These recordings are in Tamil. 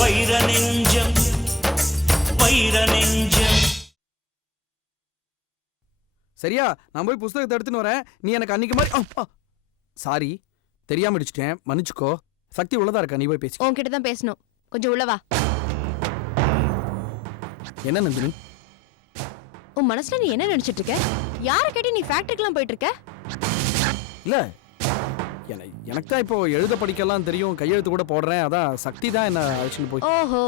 வைர நெஞ்சம் வைர நெஞ்சம். சரியா நான் போய் புஸ்தகத்தை எடுத்துன்னு வரேன். நீ எனக்கு அன்னைக்கு மாதிரி சாரி தெரியாம அடிச்சிட்டேன் மன்னிச்சுக்கோ. சக்தி உள்ளதா இருக்கா? நீ போய் பேசி உன்கிட்ட தான் பேசணும். கொஞ்சம் உள்ள வா. என்ன நந்தினி? உன் மனசுல நீ என்ன நினைச்சிட்டு இருக்க? யார கேட்டி நீ ஃபேக்டரிக்கெல்லாம் போயிட்டு இருக்க இல்ல. என- எனக்கு தான் இப்போ எழுத படிக்கலாம் தெரியும் கையெழுத்து கூட போடுறேன். அதான் சக்தி தான் என்ன அழைச்சிட்டு போய் ஓஹோ.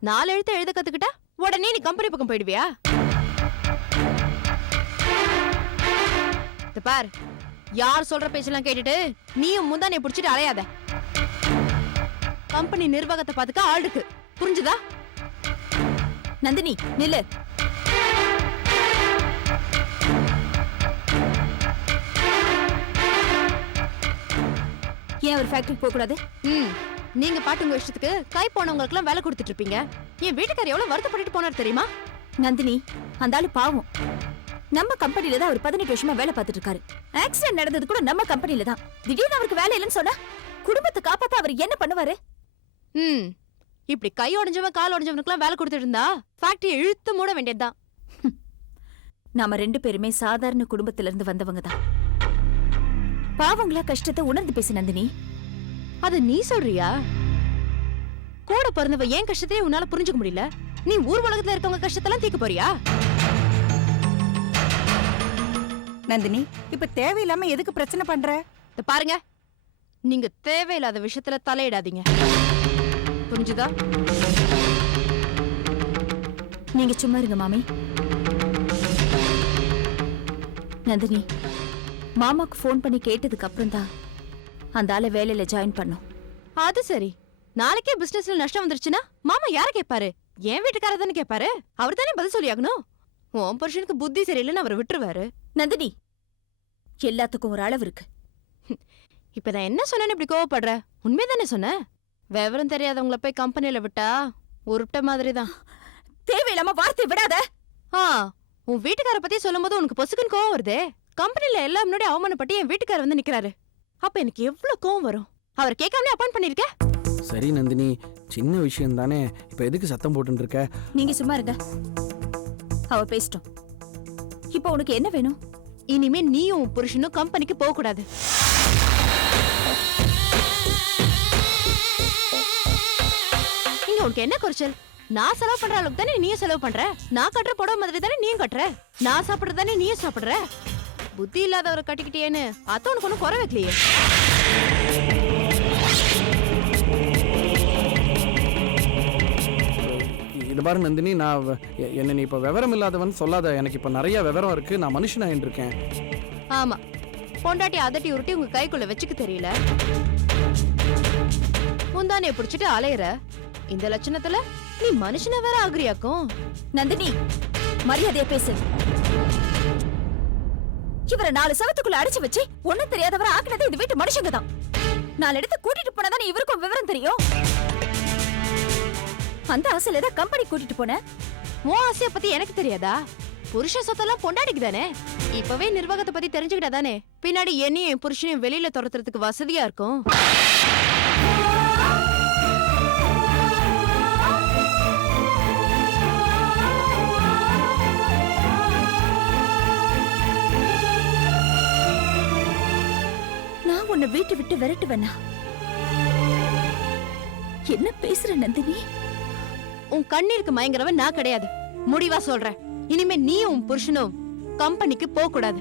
நாலு எழுத்து எழுத கத்துக்கிட்டா உடனே நீ கம்பெனி பக்கம் போயிடுவியா? பார். யார் சொல்ற பேச்செல்லாம் கேட்டுட்டு நீயும் முந்தானை புடிச்சிட்டு அலையாத. கம்பெனி நிர்வாகத்தை பாத்துக்க ஆள் இருக்கு. புரிஞ்சுதா? நந்தினி நில்லு. ஏன் அவர் ஃபேக்டரிக்கு போக கூடாது ம். நீங்க பாட்டு உங்க இஷ்டத்துக்கு கை போனவங்களுக்குலாம் வேலை கொடுத்துட்டு இருப்பீங்க. என் வீட்டுக்காரர் எவ்வளவு வருத்தப்பட்டுட்டு போனார் தெரியுமா? நந்தினி அந்த ஆளு பாவம். நம்ம கம்பெனில தான் அவர் பதினெட்டு வருஷமா வேலை பார்த்துட்டு இருக்காரு. ஆக்சிடென்ட் நடந்தது கூட நம்ம கம்பெனில தான். திடீர்னு அவருக்கு வேலை இல்லைன்னு சொன்னா குடும்பத்தை காப்பாத்த அவர் என்ன பண்ணுவாரு? ம். இப்படி கை உடைஞ்சவன் கால் உடைஞ்சவனுக்குலாம் வேலை கொடுத்துட்டு இருந்தா ஃபேக்டரி இழுத்து மூட வேண்டியதுதான். நாம ரெண்டு பேருமே சாதாரண குடும்பத்துல இருந்து வந்தவங்க தான். பாவங்களா கஷ்டத்தை உணர்ந்து பேசு நந்தினி. அது நீ சொல்றியா? கூட பிறந்தவ ஏன் கஷ்டத்தையே உன்னால புரிஞ்சுக்க முடியல? நீ ஊர் உலகத்துல இருக்கவங்க கஷ்டத்தெல்லாம் தீர்க்க போறியா? நந்தினி இப்ப தேவையில்லாம எதுக்கு பிரச்சனை பண்ற? இத பாருங்க. நீங்க தேவையில்லாத விஷயத்துல தலையிடாதீங்க. புரிஞ்சுதா? நீங்க சும்மா இருங்க மாமி. நந்தினி மாமாக்கு ஃபோன் பண்ணி கேட்டதுக்கு அப்புறம் தான் அந்த ஆளை வேலையில ஜாயின் பண்ணோம். அது சரி. நாளைக்கே பிசினஸ்ல நஷ்டம் வந்துருச்சுன்னா மாமா யார கேட்பாரு? என் வீட்டுக்காரர் தானே கேட்பாரு? அவர் தானே பதில் சொல்லியாகணும்? உன் புருஷனுக்கு புத்தி சரியில்லைன்னு அவர் விட்டுருவாரு. நந்தினி எல்லாத்துக்கும் ஒரு அளவு இருக்கு. இப்ப நான் என்ன சொன்னேன்னு இப்படி கோவப்படுற? உண்மையை தானே சொன்னேன் விவரம் தெரியாதவங்கள போய் கம்பெனில விட்டா உருப்பிட்ட மாதிரி தான் தேவையில்லாம வார்த்தை விடாத. ஆ உன் வீட்டுக்கார பத்தி சொல்லும்போது உனக்கு பொசுக்குன்னு கோவம் வருதே. கம்பெனில எல்லாம் முன்னாடி அவமானப்பட்டு என் வீட்டுக்காரர் வந்து நிக்கிறாரு. அப்ப எனக்கு எவ்வளவு கோவம் வரும்? அவர் கேட்காமலே அப்பாயின் பண்ணிருக்க? சரி நந்தினி. சின்ன விஷயம் தானே இப்போ எதுக்கு சத்தம் போட்டுட்டு இருக்க நீங்க சும்மா இருங்க. அவ பேசிட்டோம். இப்போ உனக்கு என்ன வேணும்? இனிமே நீயும் உன் புருஷனும் கம்பெனிக்கு போக கூடாது இங்க உனக்கு என்ன குறைச்சல்? நான் செலவு பண்ற அளவுக்கு தானே நீயும் செலவு பண்ற? நான் கட்டுற புடவை மாதிரி தானே நீயும் கட்டுற? நான் சாப்பிடுறது தானே நீயும் சாப்பிடுற? புத்தி இல்லாதவரை கட்டிக்கிட்டேன்னு அத்த உனக்கு ஒன்றும் குறை வைக்கலையே. இது பாரு நந்தினி நான் வ- எ- என்ன நீ இப்போ விவரம் இல்லாதவன் சொல்லாத. எனக்கு இப்போ நிறைய விவரம் இருக்கு. நான் மனுஷனாயின்னு இருக்கேன் ஆமா. பொண்டாட்டி அதட்டி உருட்டி உங்க கைக்குள்ள வச்சுக்க தெரியல. முந்தானைய புடிச்சிட்டு அலையற. இந்த லட்சணத்துல நீ மனுஷன வேற ஆகுறியாக்கும். நந்தினி மரியாதையா பேசு. இவரை நாலு சவத்துக்குள்ள அடைச்சு வச்சு ஒண்ணும் தெரியாதவரை ஆக்கினது இந்த வீட்டு மனுஷங்க தான். நாலு இடத்த கூட்டிட்டு போனதானே இவருக்கும் விவரம் தெரியும்? அந்த ஆசையில தான் கம்பெனி கூட்டிட்டு போனேன். உன் ஆசைய பத்தி எனக்கு தெரியாதா? புருஷ சொத்தெல்லாம் பொண்டாடிக்கு தானே? இப்பவே நிர்வாகத்தை பத்தி தெரிஞ்சுக்கிட்டா தானே? பின்னாடி என்னையும் என் புருஷனையும் வெளியில துரத்துறதுக்கு வசதியா இருக்கும். உன்னை வீட்டு விட்டு விரட்டுவேனா? என்ன பேசுற நந்தினி? உன் கண்ணீருக்கு மயங்குறவன் நான் கிடையாது. முடிவா சொல்றேன். இனிமே நீயும் உன் புருஷனும் கம்பெனிக்கு போக கூடாது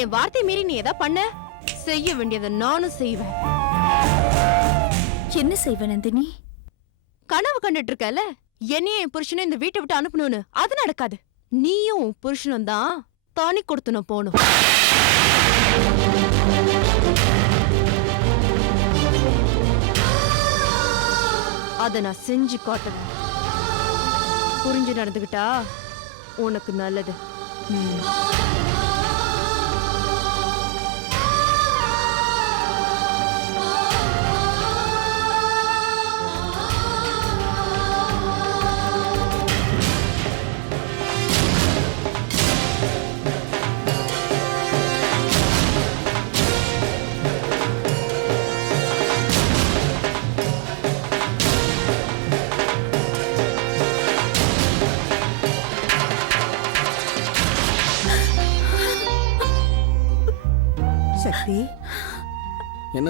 என் வார்த்தை மீறி நீ எதா பண்ண. செய்ய வேண்டியதை நானும் செய்வேன். என்ன செய்வ நந்தினி? கனவு கண்டுட்டு இருக்கல என்னையும் என் புருஷனும் இந்த வீட்டை விட்டு அனுப்பணும்னு. அது நடக்காது. நீயும் உன் புருஷனும் தான் தானி கொடுத்துன போகணும் அதை நான் செஞ்சு காட்டுறேன் புரிஞ்சு நடந்துக்கிட்டா உனக்கு நல்லது.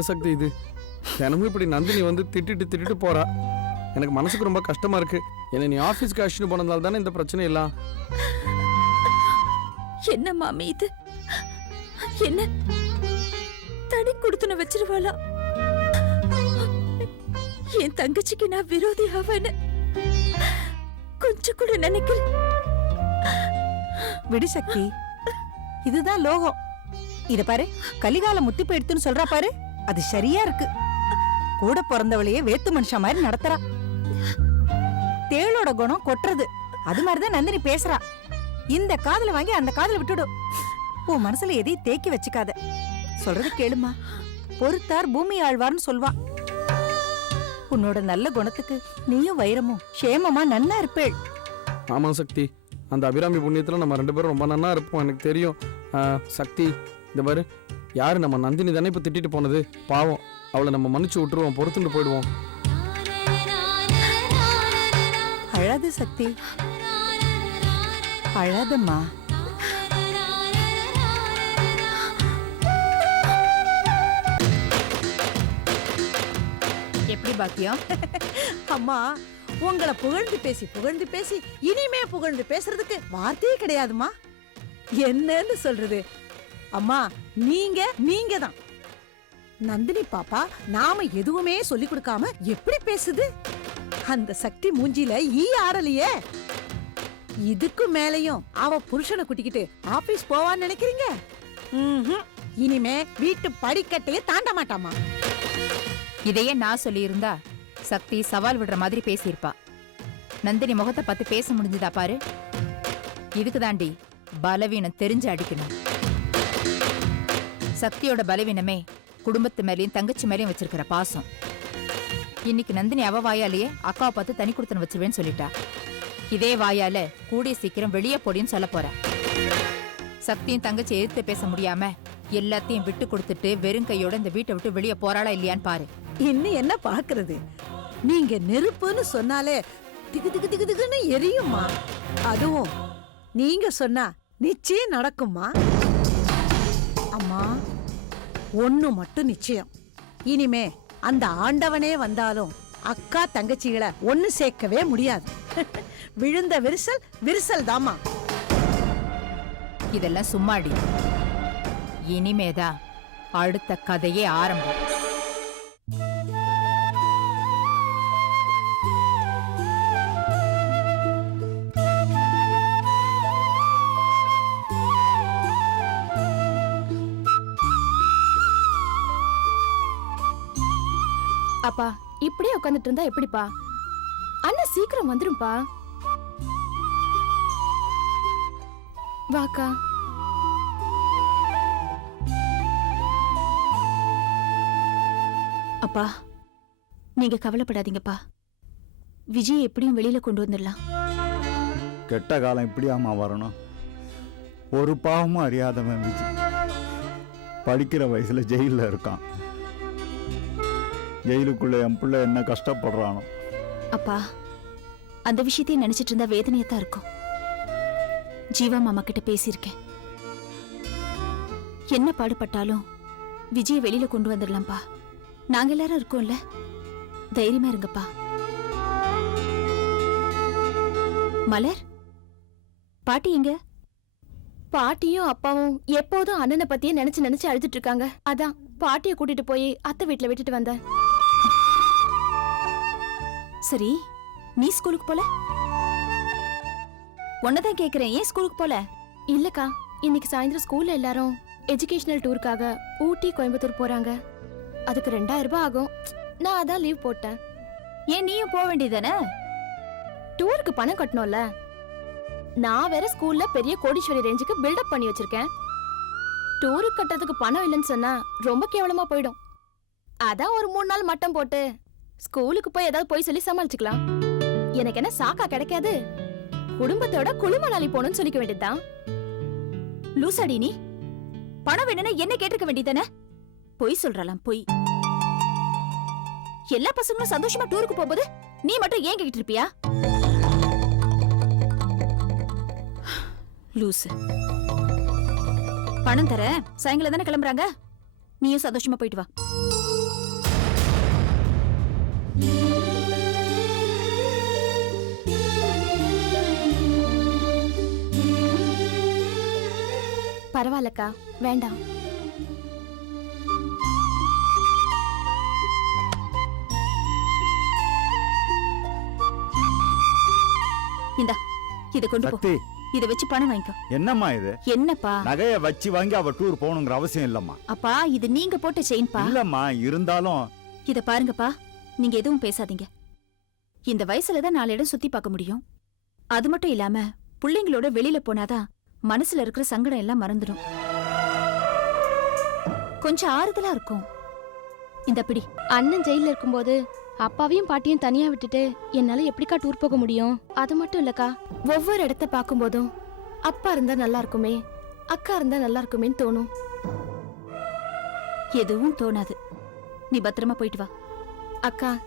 என்ன சக்தி இது. தினமும் இப்படி நந்தினி வந்து திட்டிட்டு திட்டிட்டு போறா. எனக்கு மனசுக்கு ரொம்ப கஷ்டமா இருக்கு. என்ன நீ ஆஃபீஸ்க்கு அழைச்சிட்டு போனதால தானே இந்த பிரச்சனை எல்லாம்? என்ன மாமி இது? என்ன? தனி கொடுத்துன வச்சிருவாளா? என் தங்கச்சிக்கு நான் விரோதி ஆவேன்னு கொஞ்சம் கூட நினைக்கல. விடு சக்தி. இதுதான் லோகம். இத பாரு கலிகாலம் முத்தி போயிடுத்துன்னு சொல்றா பாரு. அது சரியா இருக்கு. கூட பிறந்தவளையே வேத்து மனுஷன் மாதிரி நடத்துறா. தேளோட குணம் கொட்டுறது. அது மாதிரிதான் நந்தினி பேசுறா. இந்த காதல வாங்கி அந்த காதல விட்டுடும் உன் மனசுல எதையும் தேக்கி வச்சுக்காத. சொல்றது கேளுமா. பொறுத்தார் பூமி ஆழ்வார்னு சொல்வா. உன்னோட நல்ல குணத்துக்கு நீயும் வைரமும் க்ஷேமமா நன்னா இருப்பேள். ஆமா சக்தி. அந்த அபிராமி புண்ணியத்தில் நம்ம ரெண்டு பேரும் ரொம்ப நன்னா இருப்போம். எனக்கு தெரியும். சக்தி இந்த பாரு. யாரு நம்ம நந்தினி தானே இப்போ திட்டிட்டு போனது? பாவம். அவளை நம்ம மன்னிச்சு விட்டுருவோம். பொறுத்துட்டு போயிடுவோம். அழாத சக்தி. அழாதம்மா. எப்படி பாக்கியம்? அம்மா உங்களை புகழ்ந்து பேசி புகழ்ந்து பேசி இனிமே புகழ்ந்து பேசுறதுக்கு வார்த்தையே கிடையாதுமா என்னன்னு சொல்றது? அம்மா நீங்க நீங்க தான் நந்தினி பாப்பா நாம எதுவுமே சொல்லி கொடுக்காம எப்படி பேசுது? அந்த சக்தி மூஞ்சில ஈ ஆறலையே. இதுக்கு மேலையும் அவ புருஷனை கூட்டிக்கிட்டு ஆபீஸ் போவான்னு நினைக்கிறீங்க? இனிமே வீட்டு படிக்கட்டையே தாண்ட மாட்டாமா இதையே நான் சொல்லியிருந்தா சக்தி சவால் விடுற மாதிரி பேசியிருப்பா. நந்தினி முகத்தை பார்த்து பேச முடிஞ்சதா பாரு? இதுக்கு தாண்டி பலவீனம் தெரிஞ்சு அடிக்கணும். சக்தியோட பலவீனமே குடும்பத்து மேலேயும் தங்கச்சி மேலேயும் வச்சிருக்கிற பாசம். இன்னைக்கு நந்தினி அவ வாயாலேயே அக்காவை பார்த்து தனி கொடுத்தன வச்சிருவேன்னு சொல்லிட்டா. இதே வாயால கூடிய சீக்கிரம் வெளியே போடின்னு சொல்ல போற. சக்தியும் தங்கச்சி எதிர்த்து பேச முடியாம எல்லாத்தையும் விட்டு கொடுத்துட்டு வெறும் கையோட இந்த வீட்டை விட்டு வெளியே போறாளா இல்லையான்னு பாரு. இன்னும் என்ன பாக்குறது நீங்க நெருப்புன்னு சொன்னாலே திகு திகு திகு திகுன்னு எரியுமா அதுவும் நீங்க சொன்னா நிச்சயம் நடக்குமா அம்மா ஒண்ணு மட்டும் நிச்சயம். இனிமே அந்த ஆண்டவனே வந்தாலும் அக்கா தங்கச்சிகளை ஒன்று சேர்க்கவே முடியாது. விழுந்த விரிசல் விரிசல் தாமா இதெல்லாம் சும்மாடி இனிமேதான் அடுத்த கதையே ஆரம்பம். அப்பா இப்படியே உட்காந்துட்டு இருந்தா எப்படிப்பா? அண்ணன் சீக்கிரம் வந்துரும்பா. வாக்கா. அப்பா நீங்க கவலைப்படாதீங்கப்பா. விஜய் எப்படியும் வெளியில கொண்டு வந்துடலாம். கெட்ட காலம் இப்படியாம்மா வரணும். ஒரு பாவமும் அறியாதவன் விஜய். படிக்கிற வயசுல ஜெயிலில் இருக்கான். ஜெயிலுக்குள்ள என் பிள்ளை என்ன கஷ்டப்படுறானோ. அப்பா அந்த விஷயத்தையும் நினைச்சிட்டு இருந்தா வேதனையா தான் இருக்கும். ஜீவா மாமா கிட்ட பேசியிருக்கேன். என்ன பாடுபட்டாலும் விஜய் வெளியில கொண்டு வந்துடலாம்ப்பா. நாங்க எல்லாரும் இருக்கோம்ல. தைரியமா இருங்கப்பா. மலர் பாட்டி எங்க? பாட்டியும் அப்பாவும் எப்போதும் அண்ணனை பத்தியே நினைச்சு நினைச்சு அழுதுட்டு இருக்காங்க. அதான் பாட்டிய கூட்டிட்டு போய் அத்தை வீட்ல விட்டுட்டு வந்தேன். சரி நீ ஸ்கூலுக்கு போல? உன்னதான் கேக்குறேன். ஏன் ஸ்கூலுக்கு போல? இல்லக்கா இன்னைக்கு சாயந்தரம் ஸ்கூல்ல எல்லாரும் எஜுகேஷனல் டூருக்காக ஊட்டி கோயம்புத்தூர் போறாங்க. அதுக்கு ரெண்டாயிரம் ரூபாய் ஆகும். நான் அதான் லீவ் போட்டேன். ஏன் நீயும் போக வேண்டியதானே டூருக்கு பணம் கட்டணும்ல? நான் வேற ஸ்கூல்ல பெரிய கோடீஸ்வரி ரேஞ்சுக்கு பில்டப் பண்ணி வச்சிருக்கேன். டூருக்கு கட்டுறதுக்கு பணம் இல்லைன்னு சொன்னா ரொம்ப கேவலமா போயிடும். அதான் ஒரு மூணு நாள் மட்டம் போட்டு. ஸ்கூலுக்கு போய் ஏதாவது போய் சொல்லி சமாளிச்சுக்கலாம். எனக்கு என்ன சாக்கா கிடைக்காது? குடும்பத்தோட குழுமணாலி போகணும்னு சொல்லிக்க வேண்டியதுதான். லூசாடி நீ பணம் வேணும்னா என்ன கேட்டிருக்க வேண்டியதானே பொய் சொல்றலாம் பொய். எல்லா பசங்களும் சந்தோஷமா டூருக்கு போகும்போது நீ மட்டும் ஏன் கேட்டு இருப்பியா? லூசு. பணம் தர சாயங்காலம் தானே கிளம்புறாங்க? நீயும் சந்தோஷமா போயிட்டு வா. பரவாயில்லக்கா வேண்டாம். இந்தா இத கொண்டு போ. சக்தி. இத வச்சு பணம் வாங்கிக்கோ. என்னம்மா இது? என்னப்பா? நகைய வச்சு வாங்கி அவ டூர் போகணுங்கிற அவசியம் இல்லம்மா. அப்பா இது நீங்க போட்ட செயின்பா இல்லம்மா இருந்தாலும் இத பாருங்கப்பா. நீங்க எதுவும் பேசாதீங்க. இந்த வயசுல தான் நாலு இடம் சுத்தி பார்க்க முடியும். அது மட்டும் இல்லாம புள்ளைங்களோட வெளியில போனாதான் மனசுல இருக்கிற சங்கடம் எல்லாம் மறந்துடும். கொஞ்சம் ஆறுதலா இருக்கும். இந்த பிடி. அண்ணன் ஜெயில இருக்கும்போது அப்பாவையும் பாட்டியும் தனியா விட்டுட்டு என்னால எப்படிக்கா டூர் போக முடியும்? அது மட்டும் இல்லக்கா. ஒவ்வொரு இடத்த பார்க்கும்போதும் அப்பா இருந்தா நல்லா இருக்குமே அக்கா இருந்தா நல்லா இருக்குமேன்னு தோணும். எதுவும் தோணாது. நீ பத்திரமா போயிட்டு வா. அக்கா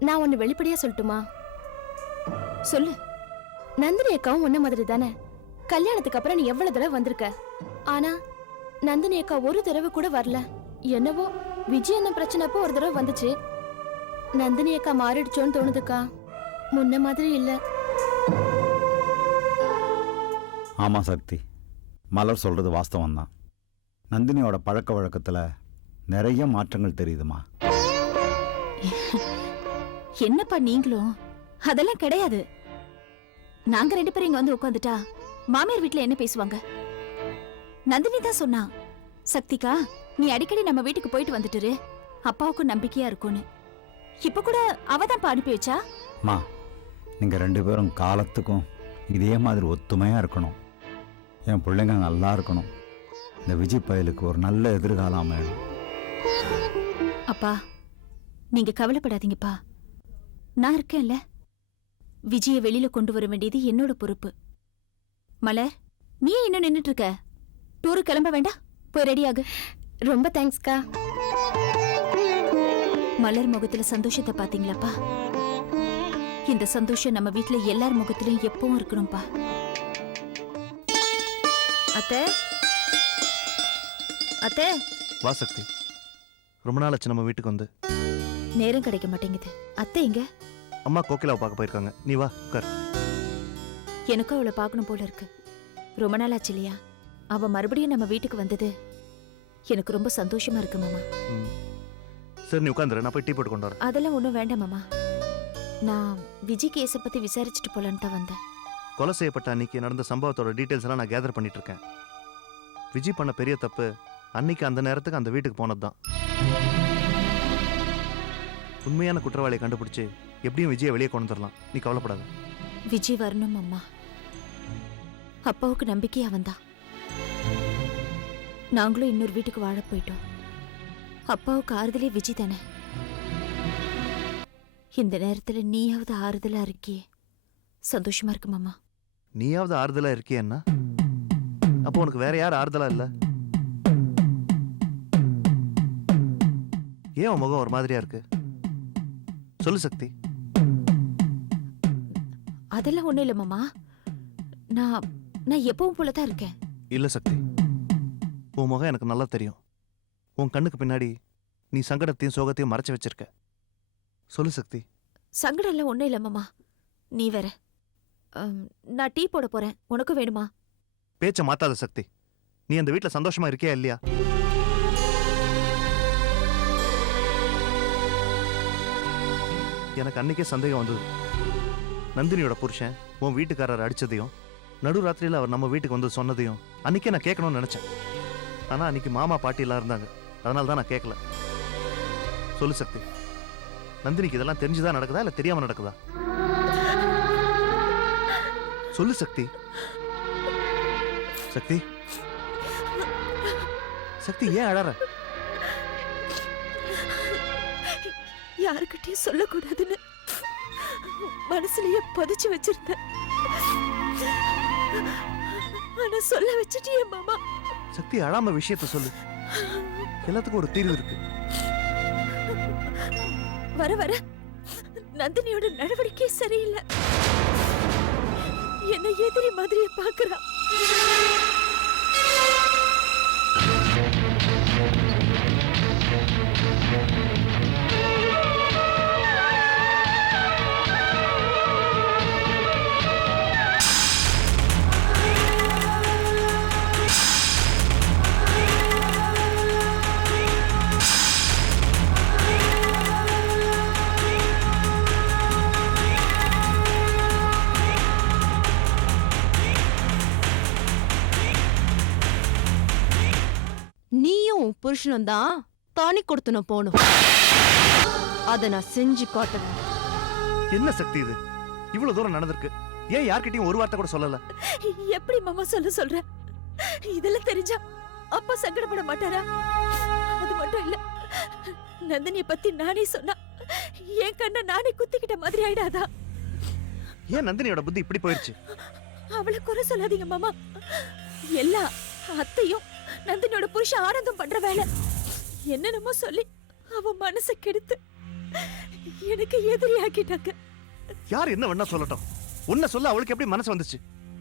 நான் ஒன்னு வெளிப்படையா சொல்லட்டுமா? சொல்லு. நந்தினி அக்காவும் ஒன்ன மாதிரி தானே? கல்யாணத்துக்கு அப்புறம் நீ எவ்வளவு தடவை வந்திருக்க? ஆனா நந்தினி அக்கா ஒரு தடவை கூட வரல. என்னவோ விஜய் என்ன பிரச்சனைப்போ ஒரு தடவை வந்துச்சு. நந்தினி அக்கா மாறிடுச்சோன்னு தோணுதுக்கா. முன்ன மாதிரி இல்ல. ஆமா சக்தி. மலர் சொல்றது வாஸ்தவம் தான் நந்தினியோட பழக்க வழக்கத்துல நிறைய மாற்றங்கள் தெரியுதுமா? என்னப்பா நீங்களும்? அதெல்லாம் கிடையாது. நாங்க ரெண்டு பேரும் இங்க வந்து உட்காந்துட்டா மாமியார் வீட்ல என்ன பேசுவாங்க? நந்தினி தான் சொன்னா சக்திகா நீ அடிக்கடி நம்ம வீட்டுக்கு போயிட்டு வந்துட்டு இரு. அப்பாவுக்கும் நம்பிக்கையா இருக்கும்னு. இப்ப கூட அவ தான் அனுப்பி வச்சா? மா நீங்க ரெண்டு பேரும் காலத்துக்கும் இதே மாதிரி ஒத்துமையா இருக்கணும். என் பிள்ளைங்க நல்லா இருக்கணும். இந்த விஜய் பயலுக்கு ஒரு நல்ல எதிர்காலம் வேணும் அப்பா நீங்க கவலைப்படாதீங்கப்பா. நான் இருக்கேன்ல. விஜய வெளியில கொண்டு வர வேண்டியது என்னோட பொறுப்பு. மலர் நீ இன்னும் நின்னுட்டு இருக்க டூரு கிளம்ப வேண்டாம்? போய் ரெடியாகு ரொம்ப தேங்க்ஸ்க்கா மலர் முகத்துல சந்தோஷத்தை பாத்தீங்களாப்பா? இந்த சந்தோஷம் நம்ம வீட்ல எல்லார் முகத்திலும் எப்பவும் இருக்கணும்பா. அத்தை? அத்தை? வா சக்தி. ரொம்ப நாள் ஆச்சு நம்ம வீட்டுக்கு வந்து. நேரம் கிடைக்க மாட்டேங்குது. அத்தை எங்க? அம்மா கோகிலாவை பார்க்க போயிருக்காங்க. நீ வா உட்கார். எனக்கும் அவளை பார்க்கணும் போல இருக்கு. ரொம்ப நாள் ஆச்சு இல்லையா? அவ மறுபடியும் நம்ம வீட்டுக்கு வந்தது எனக்கு ரொம்ப சந்தோஷமா இருக்கு மாமா. ம். சரி நீ உட்காந்துரு. நான் போய் டீ போட்டு கொண்டு வரேன். அதெல்லாம் ஒன்றும் வேண்டாம் மாமா. நான் விஜய் கேஸை பத்தி விசாரிச்சுட்டு போலான்னு தான் வந்தேன். கொலை செய்யப்பட்ட அன்னைக்கு நடந்த சம்பவத்தோட டீட்டெயில்ஸ் எல்லாம் நான் கேதர் பண்ணிட்டு இருக்கேன். விஜய் பண்ண பெரிய தப்பு அன்னைக்கு அந்த நேரத்துக்கு அந்த வீட்டுக்கு போனது தான் உண்மையான குற்றவாளியை கண்டுபிடிச்சு எப்படியும் விஜயை வெளியே கொண்டு வந்துடலாம் நீ கவலைப்படாத. விஜய் வரணும் அம்மா. அப்பாவுக்கு நம்பிக்கையா வந்தா. நாங்களும் இன்னொரு வீட்டுக்கு வாழ போயிட்டோம். அப்பாவுக்கு ஆறுதலே விஜய் தானே? இந்த நேரத்துல நீயாவது ஆறுதலா இருக்கியே. சந்தோஷமா இருக்கு மாமா. நீயாவது ஆறுதலா இருக்கியன்னா அப்போ உனக்கு வேற யார் ஆறுதலா இல்ல? ஏன் உன் முகம் ஒரு மாதிரியா இருக்கு? சொல்லு சக்தி. அதெல்லாம் ஒண்ணும் இல்ல மாமா. நான் நான் எப்பவும் போலதான் இருக்கேன். இல்ல சக்தி. உன் முகம் எனக்கு நல்லா தெரியும். உன் கண்ணுக்கு பின்னாடி நீ சங்கடத்தையும் சோகத்தையும் மறைச்சு வச்சிருக்க. சொல்லு சக்தி. சங்கடம் எல்லாம் ஒண்ணும் இல்ல மாமா. நீ வேற. அம், நான் டீ போட போறேன். உனக்கும் வேணுமா? பேச்ச மாத்தாத சக்தி. நீ அந்த வீட்ல சந்தோஷமா இருக்கியா இல்லையா? எனக்கு அன்னைக்கே சந்தேகம் வந்தது. நந்தினியோட புருஷன் உன் வீட்டுக்காரர் நடு ராத்திரியில் அவர் நம்ம வீட்டுக்கு வந்து சொன்னதையும் அன்றைக்கே நான் கேட்கணும்னு நினச்சேன். ஆனால் அன்னைக்கு மாமா பாட்டிலாம் இருந்தாங்க. அதனால தான் நான் கேட்கல. சொல்லு சக்தி நந்தினிக்கு இதெல்லாம் தெரிஞ்சுதான் நடக்குதா இல்லை தெரியாமல் நடக்குதா? சொல்லு சக்தி. சக்தி. சக்தி ஏன் அழற? யாருக்கிட்டையும் சொல்லக்கூடாதுன்னு மனசுலயே பதிச்சு வச்சிருந்தேன். ஆனா சொல்ல வச்சுட்டியே மாமா. சக்தி அழாம விஷயத்த சொல்லு. எல்லாத்துக்கும் ஒரு தீர்வு இருக்கு. வர வர. நந்தினியோட நடவடிக்கை சரியில்லை. என்ன எதிரி மாதிரியே பாக்குறா புருஷனும் தான் தானி கொடுத்துன போகணும் அத நான் செஞ்சு காட்டுறேன். என்ன சக்தி இது? இவ்வளவு தூரம் நடந்திருக்கு. ஏன் யார்கிட்டயும் ஒரு வார்த்தை கூட சொல்லல? எப்படி மாமா சொல்ல சொல்ற? இதெல்லாம் தெரிஞ்சா அப்பா சங்கடப்பட மாட்டாரா? அது மட்டும் இல்ல நந்தினிய பத்தி நானே சொன்னா என் கண்ணை நானே குத்திக்கிட்ட மாதிரி ஆயிடாதா? ஏன் நந்தினியோட புத்தி இப்படி போயிருச்சு? அவளை குறை சொல்லாதீங்க மாமா. எல்லா அத்தையும் நந்தினியோட புருஷன் ஆனந்தம் பண்ற வேலை. என்னென்னமோ சொல்லி அவ மனசை கெடுத்து எனக்கு எதிரி ஆக்கிட்டாங்க. யார் என்ன வேணா சொல்லட்டும். உன்னை சொல்ல அவளுக்கு எப்படி மனசு வந்துச்சு?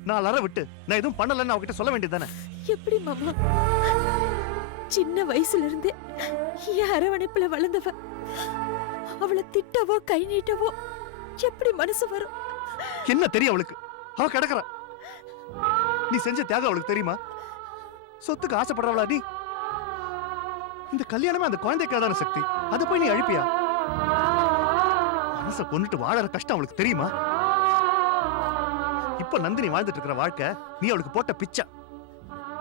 நான் அற விட்டு நான் எதுவும் பண்ணலன்னு அவகிட்ட சொல்ல வேண்டியதானே எப்படி மாமா? சின்ன வயசுல இருந்தே என் அரவணைப்புல வளர்ந்தவ. அவளை திட்டவோ கை நீட்டவோ எப்படி மனசு வரும்? என்ன தெரியும் அவளுக்கு? அவ கிடக்குறா. நீ செஞ்ச தியாகம் அவளுக்கு தெரியுமா? சொத்துக்கு ஆசைப்படுறவளா நீ? இந்த கல்யாணமே அந்த குழந்தைக்காதான சக்தி. அதை போய் நீ அழிப்பியா? மனசை கொண்டுட்டு வாழற கஷ்டம் அவளுக்கு தெரியுமா? இப்ப நந்தினி வாழ்ந்துட்டு இருக்கிற வாழ்க்கை நீ அவளுக்கு போட்ட பிச்சை.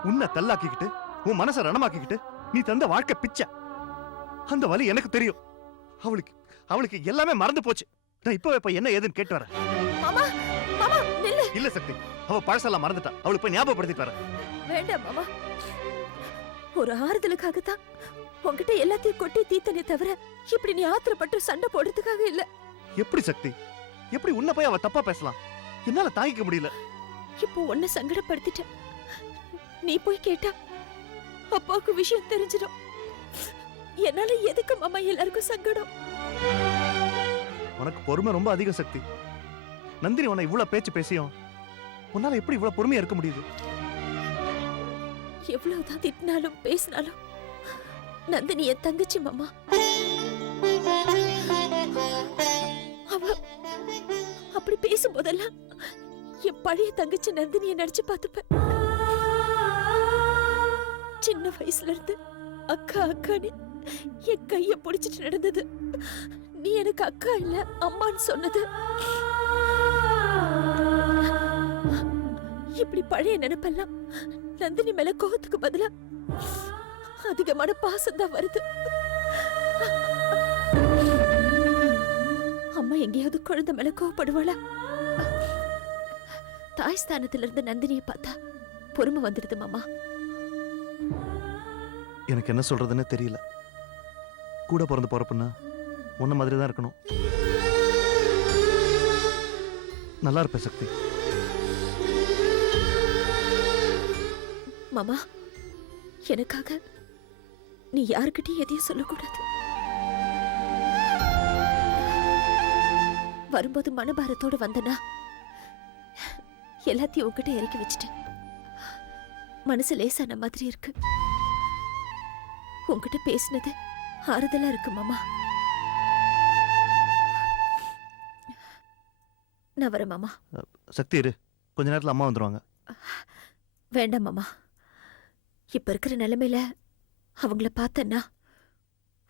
உன்னை தள்ளாக்கிக்கிட்டு உன் மனசை ரணமாக்கிக்கிட்டு நீ தந்த வாழ்க்கை பிச்சை. அந்த வலி எனக்கு தெரியும். அவளுக்கு அவளுக்கு எல்லாமே மறந்து போச்சு. நான் இப்ப இப்ப என்ன ஏதுன்னு கேட்டு வரேன். மாமா மாமா நில்லு. இல்ல சக்தி அவ பழசெல்லாம் மறந்துட்டா. அவளுக்கு போய் ஞாபகப்படுத்திட்டு வரேன். வேண்டாம் மாமா. ஒரு ஆறுதலுக்காக தான் உன்கிட்ட எல்லாத்தையும் கொட்டி தீத்தனே தவிர இப்படி நீ ஆத்திரப்பட்டு சண்டை போடுறதுக்காக இல்ல. எப்படி சக்தி? எப்படி உன்னை போய் அவ தப்பா பேசலாம்? என்னால தாங்கிக்க முடியல. இப்போ உன்னை சங்கடப்படுத்திட்ட நீ போய் கேட்டா அப்பாவுக்கு விஷயம் தெரிஞ்சிடும். என்னால எதுக்கு மாமா எல்லாருக்கும் சங்கடம். உனக்கு பொறுமை ரொம்ப அதிக சக்தி. நந்தினி உன்னை இவ்வளவு பேச்சு பேசியும் உன்னால எப்படி இவ்வளவு பொறுமையா இருக்க முடியுது? எவ்வளவுதான் திட்டினாலும் பேசினாலும். நந்தினி என் தங்கச்சி மாமா. அவ அப்படி பேசும்போதெல்லாம் என் பழைய தங்கச்சி நந்தினியை நினைச்சு பார்த்துப்பேன். சின்ன வயசுல இருந்து அக்கா அக்கான்னு என் கைய பிடிச்சிட்டு நடந்தது. நீ எனக்கு அக்கா இல்ல அம்மான்னு சொன்னது. இப்படி பழைய நினைப்பெல்லாம் நந்தினி மேல கோவத்துக்கு பதிலா அதிகமான பாசம் தான் வருது. அம்மா எங்கேயாவது குழந்தை மேல கோவப்படுவாளா? தாய் ஸ்தானத்துல இருந்து நந்தினியை பார்த்தா பொறுமை வந்துடுது மாமா. எனக்கு என்ன சொல்றதுன்னு தெரியல. கூட பிறந்து போறப்புன்னா உன்ன மாதிரி தான் இருக்கணும். நல்லா இருப்பேன் சக்தி. மாமா. எனக்காக நீ யாருக்கிட்டையும் எதையும் சொல்லக்கூடாது. வரும்போது மனபாரத்தோடு வந்தனா எல்லாத்தையும் உன்கிட்ட இறக்கி வச்சுட்டேன். மனசு லேசான மாதிரி இருக்கு. உன்கிட்ட பேசினது ஆறுதலா இருக்கு மாமா. நான் வரேன் மாமா. சக்தி இரு. கொஞ்ச நேரத்துல அம்மா வந்துருவாங்க. வேண்டாம் மாமா. இப்ப இருக்கிற நிலைமையில அவங்கள பார்த்தேன்னா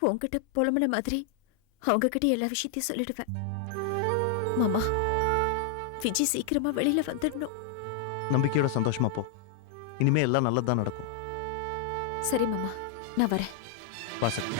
உன்கிட்ட புலம்புன மாதிரி அவங்க கிட்ட எல்லா விஷயத்தையும் சொல்லிடுவேன். மாமா விஜய் சீக்கிரமா வெளியில வந்துடணும். நம்பிக்கையோட சந்தோஷமா போ. இனிமே எல்லாம் நல்லதுதான் நடக்கும். சரி மாமா நான் வரேன். வா சக்தி.